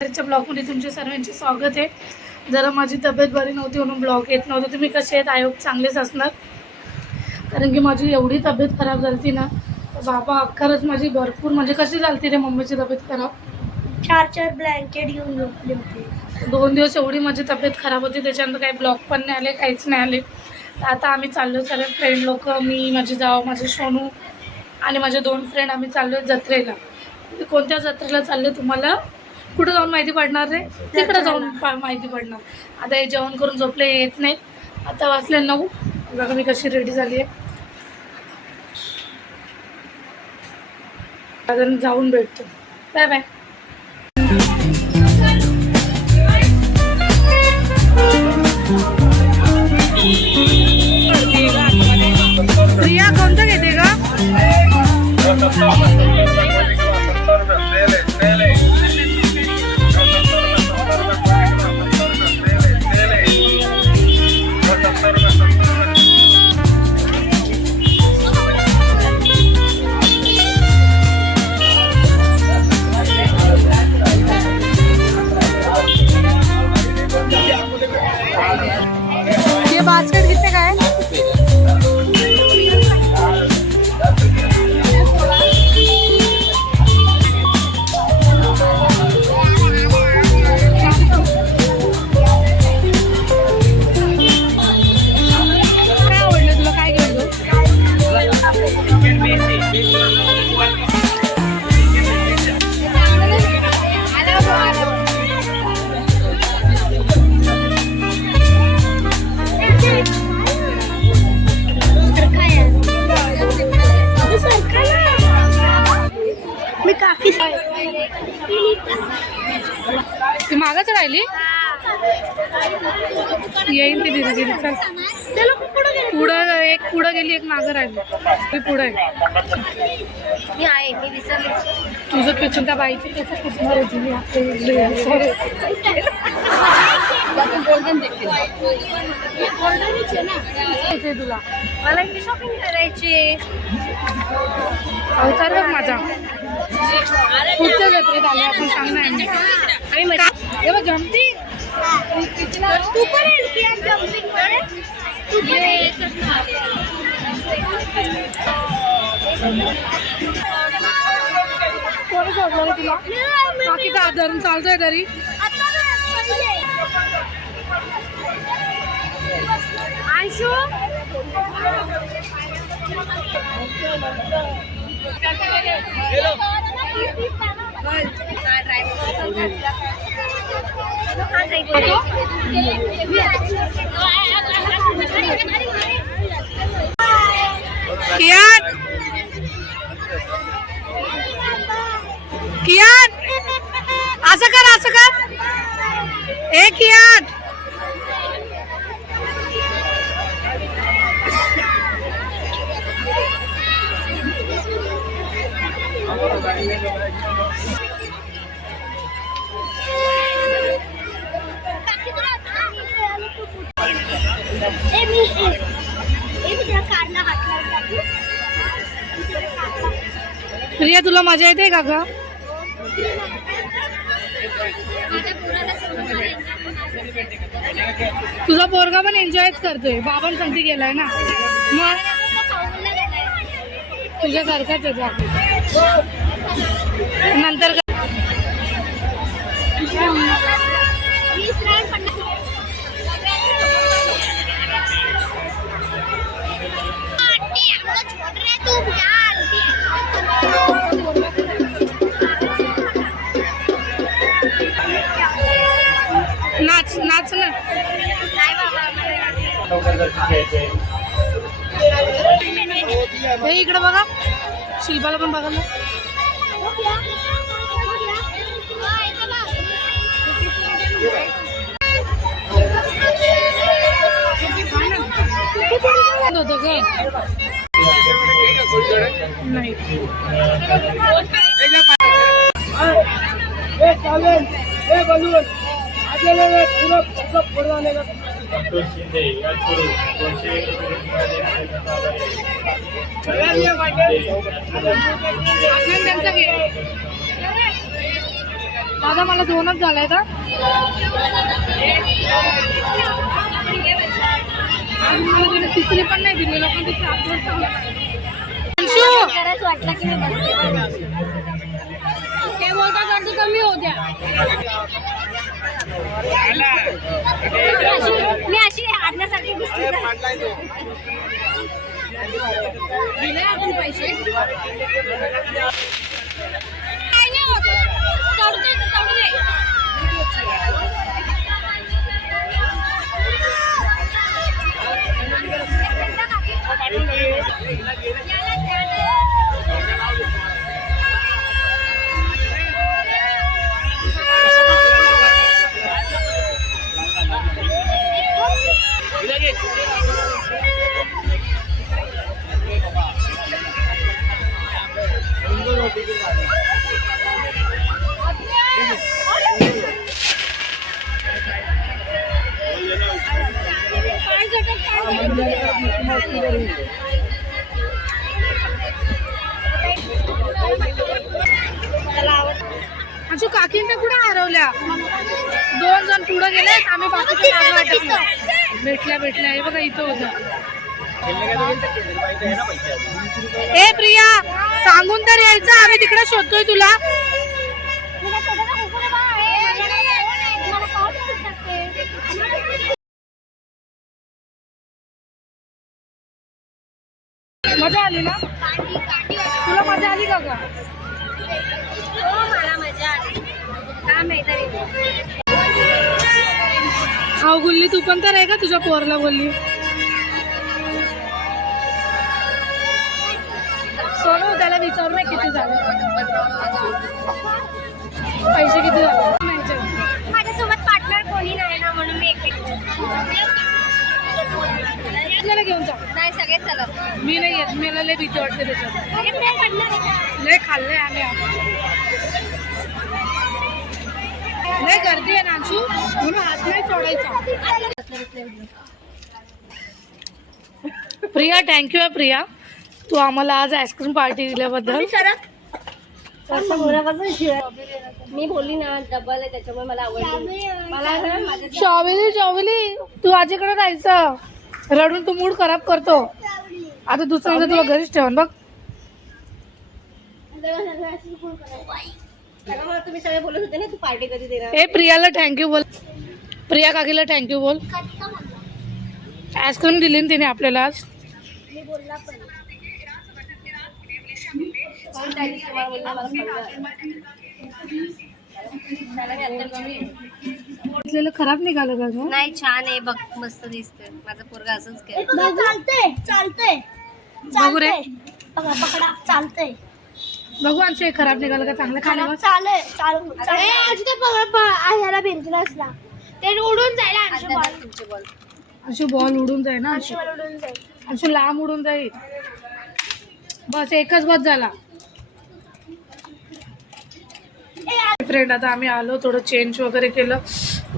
आजच्या ब्लॉगमध्ये तुमचे सर्वांचे स्वागत आहे. जरा माझी तब्येत बरी नव्हती म्हणून ब्लॉग येत नव्हते. तुम्ही कसे आहेत? आयोग चांगलेच असणार, कारण की माझी एवढी तब्येत खराब झाली ना. बाबा खरंच माझी भरपूर म्हणजे कशी झाली रे मम्मीची तब्येत खराब. 4 ब्लँकेट घेऊन झोपले होते. 2 दिवस एवढी माझी तब्येत खराब होती, त्याच्यानंतर काही ब्लॉग पण नाही आले, काहीच नाही आले. आता आम्ही चाललो सर्व फ्रेंड लोक, मी, माझी जाव, माझे सोनू आणि माझे 2 फ्रेंड. आम्ही चाललो आहे जत्रेला. कोणत्या जत्रेला चालले तुम्हाला कुठं जाऊन माहिती पडणार रे? तिकडं जाऊन माहिती पडणार. आता हे जेवण करून झोपले, येत नाहीत. आता वाजले 9. बघा मी कशी रेडी झाली आहे. आता जाऊन भेटतो. Bye bye. प्रिया कोणतं घेते का? ये बास्केट कितने का है? ती मागच राहिली. येईन ती धीरे धीरे. चल पुढं, एक पुढं गेली, एक मागं राहिली. ती पुढं आहे. मी विसरले. तुझं किचन त्या बाईची त्याचं किचनवर होती. मी तुला मला इथे शॉपिंग करायची. अवतार बघ माझा. कुठच्या जत्रेत आले आपण सांग ना. आम्ही जमती. तू पण येईल की आज जम्पिंग मध्ये? तू पण येईल. कोणी सोडलं तुला? बाकी का धरून चालतोय तरी. आयशू कियान, कियान असं कर, असं कर. ए कियान, प्रिया तुला मजा येते का ग? तुझा पोरगा पण एन्जॉयच करतोय. बाबांनी सांगती गेलाय ना, मग तुझ्यासारखाच आहे. नंतर नाच नाच ना. इकडे बघा, शिल्पाला पण बघायला. होतं ग नाही. त्यांचा दादा मला 2च झालंय का? अजून मला तिने तिसरी पण नाही दिली, पण तिथे खरंच वाटलं की मी बसते. ते बोलतात अर्धी कमी होत्या. मी अशी हाडण्यासारखी दिसते. दिले आपण पैसे. काय नाही होत. चढू दे. अजून काकींना कुठे हरवल्या? 2 जण पुढे गेले, आम्ही बाकीचे मागे वाटत भेटल्या. हे बघा इथं होतं. ए प्रिया, सांगून तर यायचं, आम्ही तिकडे शोधतोय तुला. मजा आली ना? तुला मजा आली का? मला मजा आली. काय माहिती हाव गुल्ली, तू पण तर आहे का? तुझ्या पोरला बोलली. सोनू, त्याला विचारू नाही किती झाले पैसे, किती झाले. माझ्यासोबत पार्टनर कोणी नाही ना, म्हणून मी एकटी आपल्याला घेऊन जा. नाही. सगळे चलत. मी नाही येत, मला लय भीती वाटते त्याच्यात. लय खाल्लंय आम्ही. लय गर्दी आहे नाचू, म्हणून हात नाही सोडायचा. प्रिया, थँक्यू आहे प्रिया, तू आम्हाला आज आईस्क्रीम पार्टी दिल्याबद्दल. मी बोलली ना डबल आहे, त्याच्यामुळे मला आवडली. मला शॉवेली, तू आजीकडे राहायचं. रडून तू मूड खराब करतो. आता दुसऱ्यांदा तुला घरीच ठेवून बघ. तुम्ही सगळे बोलत होते ना, तू पार्टी कधी देणार. ए प्रियाला थँक्यू बोल. प्रिया काकीला थँक्यू बोल. आईस्क्रीम दिली ना तिने आपल्याला आज. मी बोलला पण. खराब निघालं का ग? नाही, छान आहे बघ, मस्त दिसतंय. माझं पोरगा असंच केलं. बघू रे, पकडा. चालतंय. बघू आमचे खराब निघालं का चांगलं खाणं. ह्याला भिंतीला असला ते उडून जायला. अशी बॉल उडून जाईल ना, उडून जाईल. अशी लांब उडून जाईल. बस एकच बस झाला. फ्रेंड, आता आम्ही आलो, थोडं चेंज वगैरे केलं.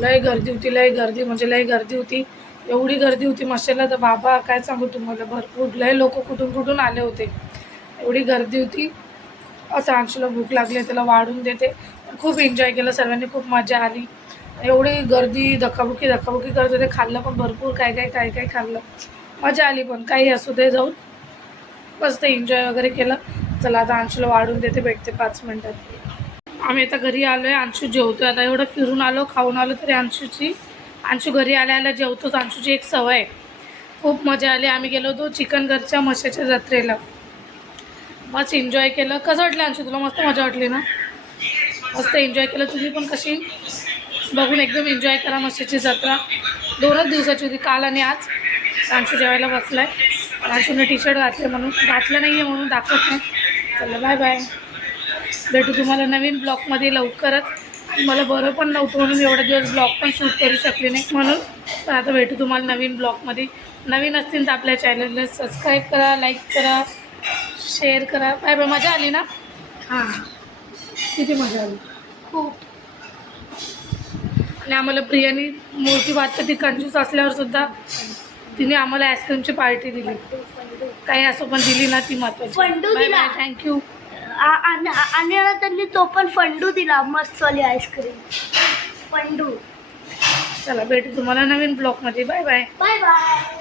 लय गर्दी होती, लय गर्दी होती. एवढी गर्दी होती मसेला तर बाबा काय सांगू तुम्हाला. भरपूर लय लोक कुठून आले होते. एवढी गर्दी होती. असं अंशूला भूक लागली, त्याला वाढून देते. खूप एन्जॉय केलं सर्वांनी, खूप मजा आली. एवढी गर्दी, धक्काबुक्की करत होते. खाल्लं पण भरपूर, काय खाल्लं. मजा आली. पण काही असू दे, जाऊन मस्त एन्जॉय वगैरे केलं. चला आता अंशूला वाढून देते, भेटते 5 मिनटात. आम्ही आता घरी आलो आहे. अंशू जेवतो. आता एवढं फिरून आलो, खाऊन आलो, तरी अंशू घरी आल्या जेवतोच. अंशूची एक सवय आहे. खूप मजा आली. आम्ही गेलो होतो चिकनगडच्या म्हशीच्या जत्रेला. मस्त एन्जॉय केलं. कसं वाटलं अंशू तुला? मस्त मजा वाटली ना? मस्त एन्जॉय केलं. तुम्ही पण कशी बघून एकदम एन्जॉय करा. म्हशीची जत्रा 2च दिवसाची होती, काल आणि आज. अंशू जेवायला बसलाय. अंशूने टी-शर्ट घातलं नाही आहे म्हणून दाखवत नाही. चला बाय बाय. भेटू तुम्हाला नवीन ब्लॉगमध्ये लवकरच. मला बरं पण नव्हतं म्हणून एवढे दिवस ब्लॉग पण शूट करू शकले नाही म्हणून. पण आता भेटू तुम्हाला नवीन ब्लॉगमध्ये. नवीन असतील तर आपल्या चॅनलला सबस्क्राईब करा, लाईक करा, शेअर करा. Bye bye. मजा आली ना? हां, किती मजा आली. खूप. आणि आम्हाला प्रियानी मोठी बात तर ती कंजूस असल्यावर सुद्धा तिने आम्हाला आईस्क्रीमची पार्टी दिली. काही असो पण दिली ना, ती महत्त्वाची. थँक्यू. आणि ना त्यांनी तो पण फंडू दिला मस्त वाली आईस्क्रीम फंडू. चला भेटू तुम्हाला नवीन ब्लॉगमध्ये. Bye bye. Bye bye.